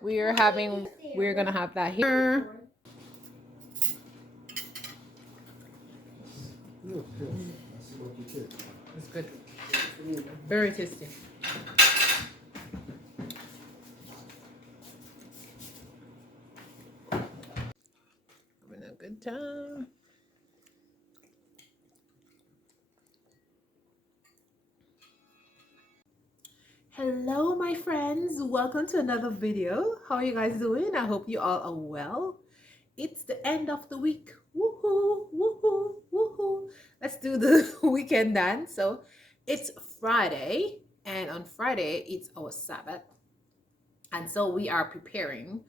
we're gonna have that here. It's good. Very tasty. Having a good time. Hello my friends, welcome to another video. How are you guys doing? I hope you all are well. It's the end of the week. Woohoo, woohoo, woohoo. Let's do the weekend dance. So it's Friday, and on Friday it's our Sabbath. And so we are preparing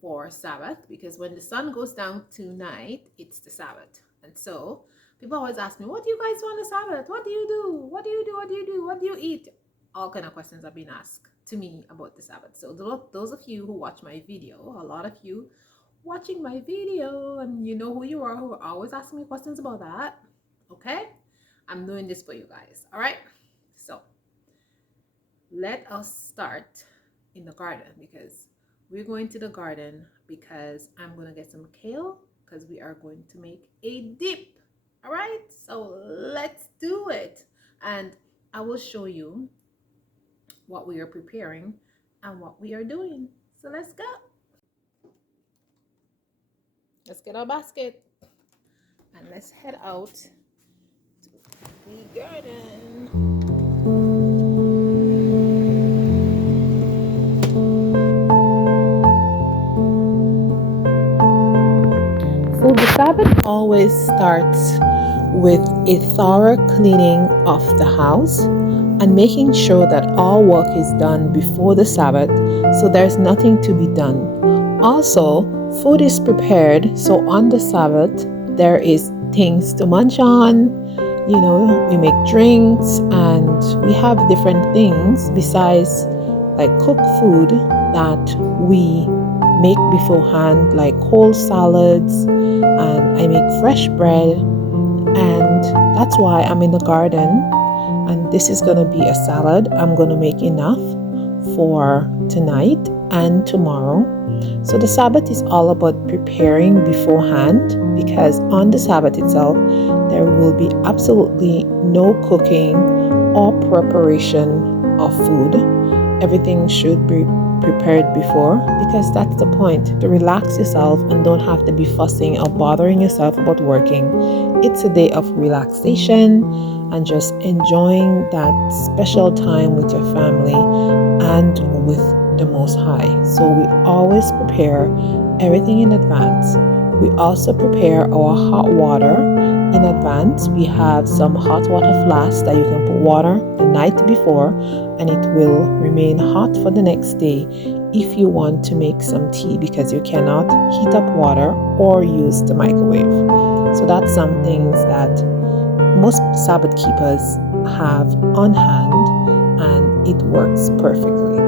for Sabbath because when the sun goes down tonight, it's the Sabbath. And so people always ask me, what do you guys do on the Sabbath? What do you do? What do you do? What do you do? What do you eat? All kind of questions have been asked to me about the Sabbath. So those of you who watch my video, a lot of you watching my video, and you know who you are, who are always asking me questions about that. Okay, I'm doing this for you guys. All right, so let us start in the garden because we're going to the garden because I'm going to get some kale because we are going to make a dip. All right, so let's do it, and I will show you what we are preparing and what we are doing. So let's go. Let's get our basket and let's head out to the garden. So the Sabbath always starts with a thorough cleaning of the house and making sure that all work is done before the Sabbath so there's nothing to be done. Also, food is prepared so on the Sabbath there is things to munch on. You know, we make drinks and we have different things besides like cooked food that we make beforehand, like whole salads, and I make fresh bread, and that's why I'm in the garden. And this is gonna be a salad. I'm gonna make enough for tonight and tomorrow. So the Sabbath is all about preparing beforehand because on the Sabbath itself there will be absolutely no cooking or preparation of food. Everything should be prepared before because that's the point, to relax yourself and don't have to be fussing or bothering yourself about working. It's a day of relaxation and just enjoying that special time with your family and with the Most High. So we always prepare everything in advance. We also prepare our hot water in advance. We have some hot water flasks that you can put water the night before and it will remain hot for the next day if you want to make some tea because you cannot heat up water or use the microwave. So that's some things that most Sabbath keepers have on hand and it works perfectly.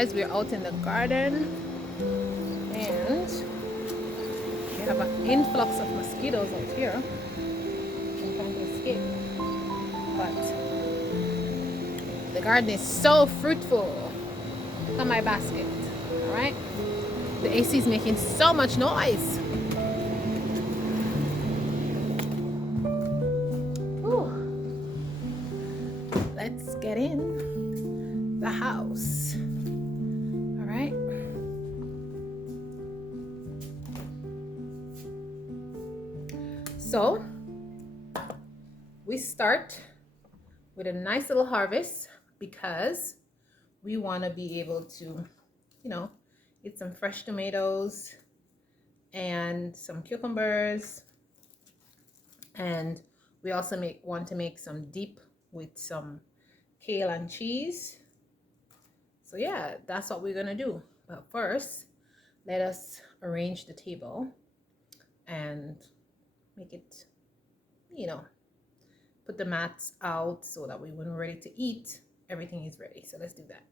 guys, we're out in the garden and we have an influx of mosquitoes out here. I'm trying to escape. But the garden is so fruitful. Look at my basket. Alright? The AC is making so much noise. Whew. Let's get in the house. Alright? So we start with a nice little harvest because we want to be able to, eat some fresh tomatoes and some cucumbers, and we also want to make some dip with some kale and cheese. So yeah, that's what we're gonna do. But first, let us arrange the table and make it, put the mats out so that when we're ready to eat, everything is ready. So let's do that.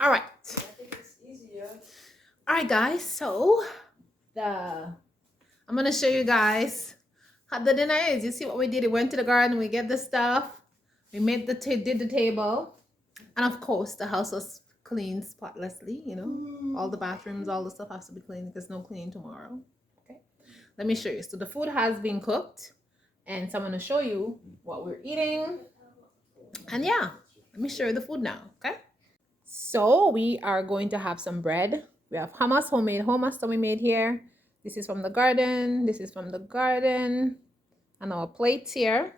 All right. All right, guys. So I'm gonna show you guys how the dinner is. You see what we did? We went to the garden. We get the stuff. We made did the table, and of course the house was cleaned spotlessly. You know, all the bathrooms, all the stuff has to be cleaned because no cleaning tomorrow. Okay. Let me show you. So the food has been cooked, and so I'm gonna show you what we're eating. And yeah, let me show you the food now. Okay. So we are going to have some bread. We have hummus, homemade hummus that we made here. This is from the garden. This is from the garden. And our plates here.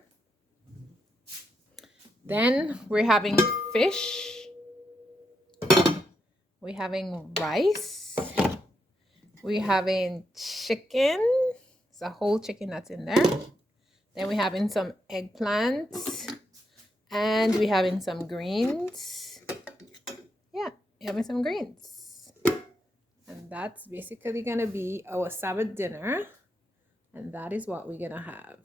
Then we're having fish. We're having rice. We're having chicken. It's a whole chicken that's in there. Then we're having some eggplants. And we're having some greens. Yeah, we're having some greens. And that's basically gonna be our Sabbath dinner. And that is what we're gonna have.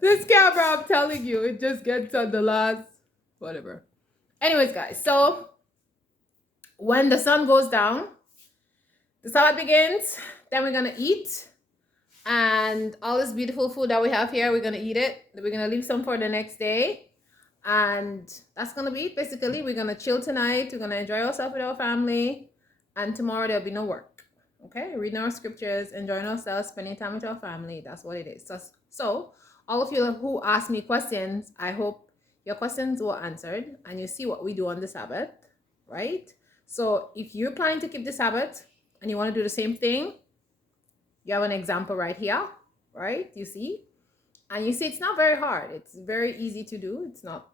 This camera, I'm telling you, it just gets on the last whatever. Anyways, guys, so when the sun goes down, the Sabbath begins, then we're gonna eat. And all this beautiful food that we have here, we're gonna eat it. We're gonna leave some for the next day. And that's gonna be it. Basically, we're gonna chill tonight. We're gonna enjoy ourselves with our family. And tomorrow there'll be no work. Okay, reading our scriptures, enjoying ourselves, spending time with our family. That's what it is. So all of you who ask me questions, I hope your questions were answered and you see what we do on the Sabbath, right? So if you're planning to keep the Sabbath and you want to do the same thing, you have an example right here, right? You see? And you see it's not very hard. It's very easy to do. It's not,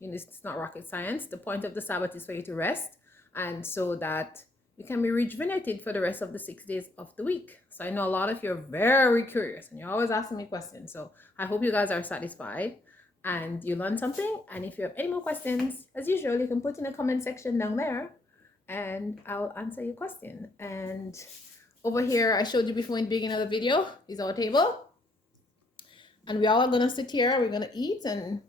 it's not rocket science. The point of the Sabbath is for you to rest and so that you can be rejuvenated for the rest of the 6 days of the week. So I know a lot of you are very curious and you're always asking me questions. So I hope you guys are satisfied and you learned something. And if you have any more questions, as usual, you can put in the comment section down there and I'll answer your question. And over here, I showed you before in the beginning of the video, is our table. And we all are gonna sit here, we're gonna eat and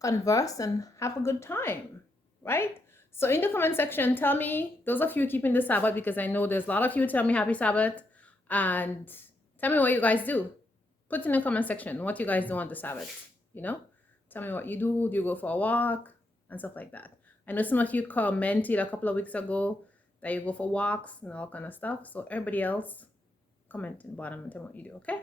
converse and have a good time, right? So in the comment section, tell me, those of you keeping the Sabbath, because I know there's a lot of you tell me happy Sabbath, and tell me what you guys do. Put in the comment section what you guys do on the Sabbath, you know? Tell me what you do. Do you go for a walk and stuff like that? I know some of you commented a couple of weeks ago that you go for walks and all kind of stuff. So everybody else, comment in the bottom and tell me what you do, okay?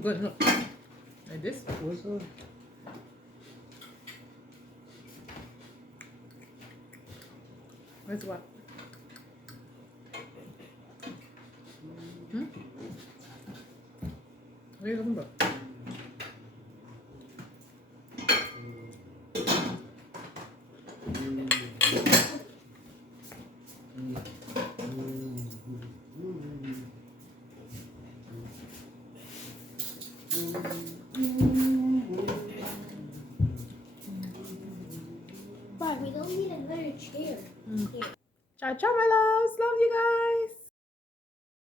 Good. Like this? What's up? Where's what? Hmm? What are you talking about? But we don't need another chair. Ciao, ciao, my loves. Love you guys.